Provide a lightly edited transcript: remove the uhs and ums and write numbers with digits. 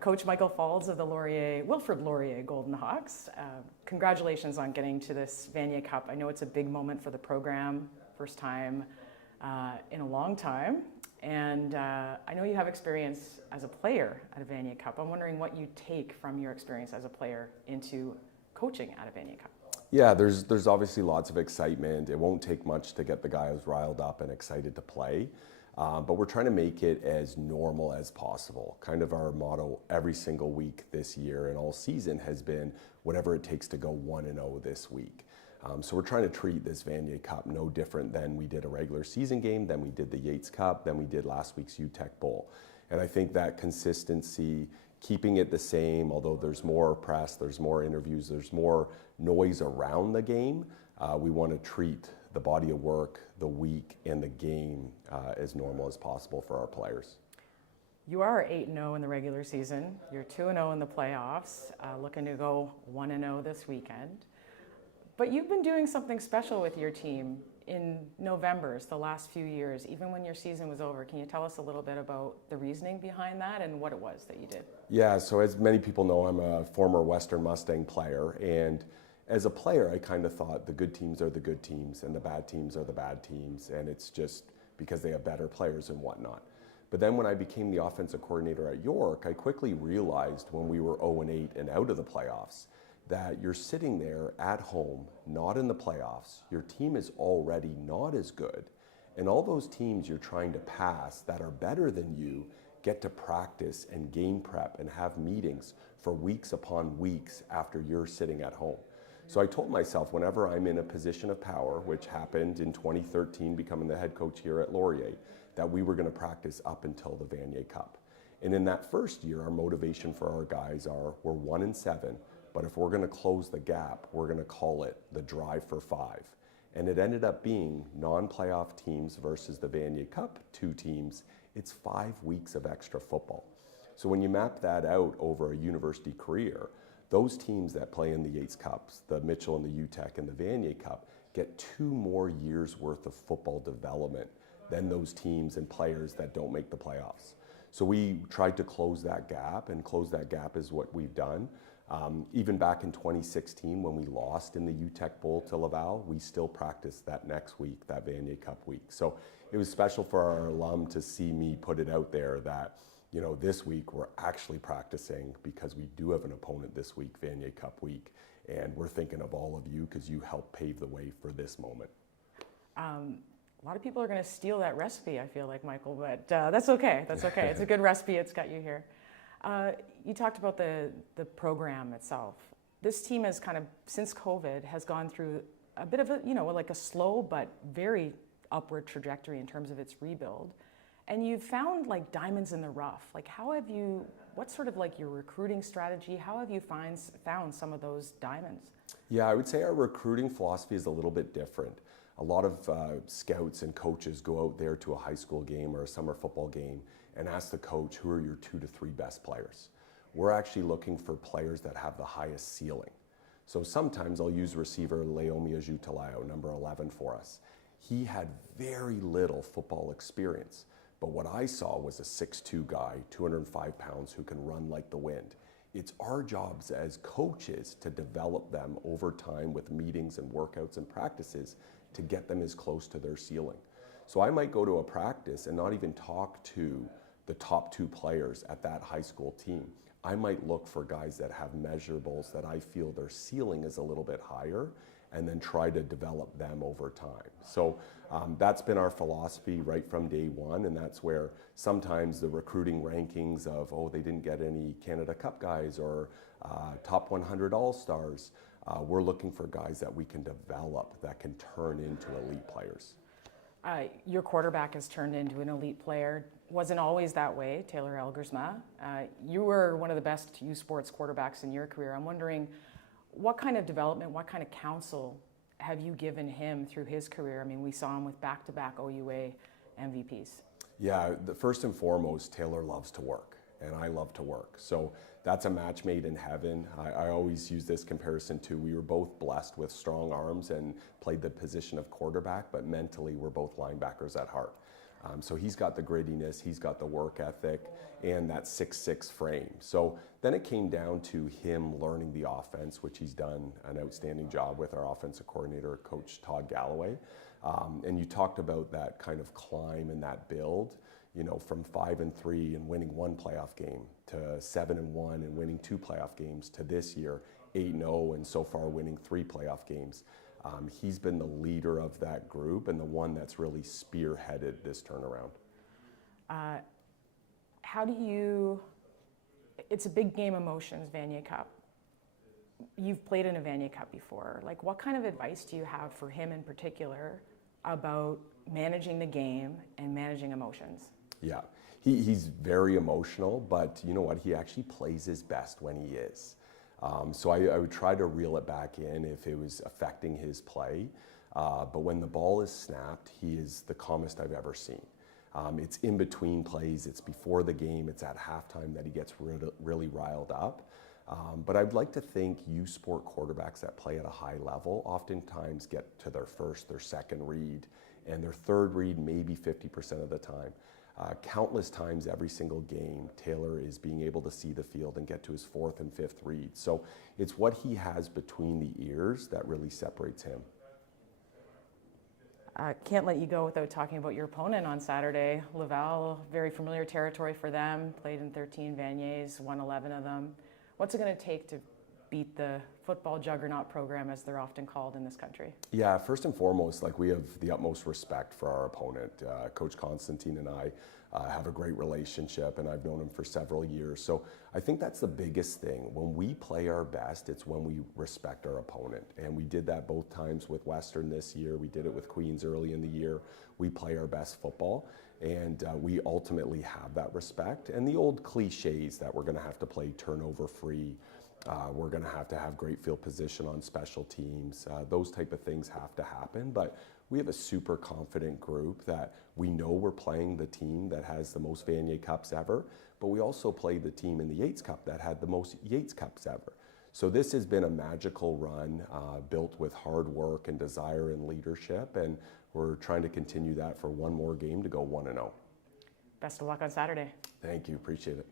Coach Michael Faulds of the Wilfrid Laurier Golden Hawks. Congratulations on getting to this Vanier Cup. I know it's a big moment for the program, first time in a long time. And I know you have experience as a player at a Vanier Cup. I'm wondering what you take from your experience as a player into coaching at a Vanier Cup. Yeah, there's obviously lots of excitement. It won't take much to get the guys riled up and excited to play. But we're trying to make it as normal as possible. Kind of our motto every single week this year and all season has been whatever it takes to go 1-0 this week. So we're trying to treat this Vanier Cup no different than we did a regular season game, than we did the Yates Cup, than we did last week's UTech Bowl. And I think that consistency, keeping it the same, although there's more press, there's more interviews, there's more noise around the game, we want to treat the body of work, the week, and the game as normal as possible for our players. You are 8-0 in the regular season. You're 2-0 in the playoffs, looking to go 1-0 this weekend. But you've been doing something special with your team in Novembers the last few years, even when your season was over. Can you tell us a little bit about the reasoning behind that and what it was that you did? Yeah, so as many people know, I'm a former Western Mustang player, and as a player, I kind of thought the good teams are the good teams and the bad teams are the bad teams, and it's just because they have better players and whatnot. But then when I became the offensive coordinator at York, I quickly realized when we were 0-8 and out of the playoffs that you're sitting there at home, not in the playoffs, your team is already not as good, and all those teams you're trying to pass that are better than you get to practice and game prep and have meetings for weeks upon weeks after you're sitting at home. So I told myself whenever I'm in a position of power, which happened in 2013 becoming the head coach here at Laurier, that we were going to practice up until the Vanier Cup. And in that first year, our motivation for our guys we're 1-7, but if we're going to close the gap, we're going to call it the drive for 5. And it ended up being non-playoff teams versus the Vanier Cup 2 teams. It's 5 weeks of extra football. So when you map that out over a university career, those teams that play in the Yates Cups, the Mitchell and the UTech and the Vanier Cup, get 2 more years worth of football development than those teams and players that don't make the playoffs. So we tried to close that gap, and close that gap is what we've done. Even back in 2016 when we lost in the UTech Bowl to Laval, we still practiced that next week, that Vanier Cup week. So it was special for our alum to see me put it out there that, you know, this week we're actually practicing because we do have an opponent this week, Vanier Cup week, and we're thinking of all of you because you helped pave the way for this moment. A lot of people are going to steal that recipe, I feel like, Michael, but that's okay. That's okay. It's a good recipe. It's got you here. You talked about the program itself. This team has kind of, since COVID, has gone through a bit of a, like a slow but very upward trajectory in terms of its rebuild. And you've found like diamonds in the rough. Like what's sort of like your recruiting strategy? How have you found some of those diamonds? Yeah, I would say our recruiting philosophy is a little bit different. A lot of scouts and coaches go out there to a high school game or a summer football game and ask the coach, who are your 2 to 3 best players? We're actually looking for players that have the highest ceiling. So sometimes I'll use receiver Leomia Jutalayo, number 11 for us. He had very little football experience, but what I saw was a 6'2" guy, 205 pounds, who can run like the wind. It's our jobs as coaches to develop them over time with meetings and workouts and practices to get them as close to their ceiling. So I might go to a practice and not even talk to the top 2 players at that high school team. I might look for guys that have measurables that I feel their ceiling is a little bit higher, and then try to develop them over time. So that's been our philosophy right from day one, and that's where sometimes the recruiting rankings of, they didn't get any Canada Cup guys or top 100 All-Stars, we're looking for guys that we can develop that can turn into elite players. Your quarterback has turned into an elite player. Wasn't always that way, Taylor Elgersma. You were one of the best U Sports quarterbacks in your career. I'm wondering, what kind of development, what kind of counsel have you given him through his career? I mean, we saw him with back-to-back OUA MVPs. Yeah, first and foremost, Taylor loves to work, and I love to work. So that's a match made in heaven. I always use this comparison to, we were both blessed with strong arms and played the position of quarterback, but mentally we're both linebackers at heart. So he's got the grittiness, he's got the work ethic, and that 6'6" frame. So then it came down to him learning the offense, which he's done an outstanding job with our offensive coordinator, Coach Todd Galloway. And you talked about that kind of climb and that build, you know, from 5-3 and winning 1 playoff game to 7-1 and winning 2 playoff games to this year 8-0 and so far winning 3 playoff games. He's been the leader of that group and the one that's really spearheaded this turnaround. How do you, it's a big game emotions, Vanier Cup. You've played in a Vanier Cup before. Like, what kind of advice do you have for him in particular about managing the game and managing emotions? Yeah, he's very emotional, but you know what? He actually plays his best when he is. So I would try to reel it back in if it was affecting his play. But when the ball is snapped, he is the calmest I've ever seen. It's in between plays, it's before the game, it's at halftime that he gets really riled up. But I'd like to think U Sport quarterbacks that play at a high level oftentimes get to their first, their second read, and their third read maybe 50% of the time. Countless times every single game, Taylor is being able to see the field and get to his 4th and 5th read. So it's what he has between the ears that really separates him. Can't let you go without talking about your opponent on Saturday. Laval, very familiar territory for them, played in 13 Vaniers, won 11 of them. What's it going to take to beat the football juggernaut program, as they're often called in this country? Yeah, first and foremost, like, we have the utmost respect for our opponent. Coach Constantine and I have a great relationship, and I've known him for several years. So I think that's the biggest thing. When we play our best, it's when we respect our opponent. And we did that both times with Western this year. We did it with Queens early in the year. We play our best football, and we ultimately have that respect. And the old cliches that we're going to have to play turnover free, we're going to have great field position on special teams. Those type of things have to happen. But we have a super confident group that we know we're playing the team that has the most Vanier Cups ever, but we also played the team in the Yates Cup that had the most Yates Cups ever. So this has been a magical run built with hard work and desire and leadership, and we're trying to continue that for one more game to go 1-0. Best of luck on Saturday. Thank you, appreciate it.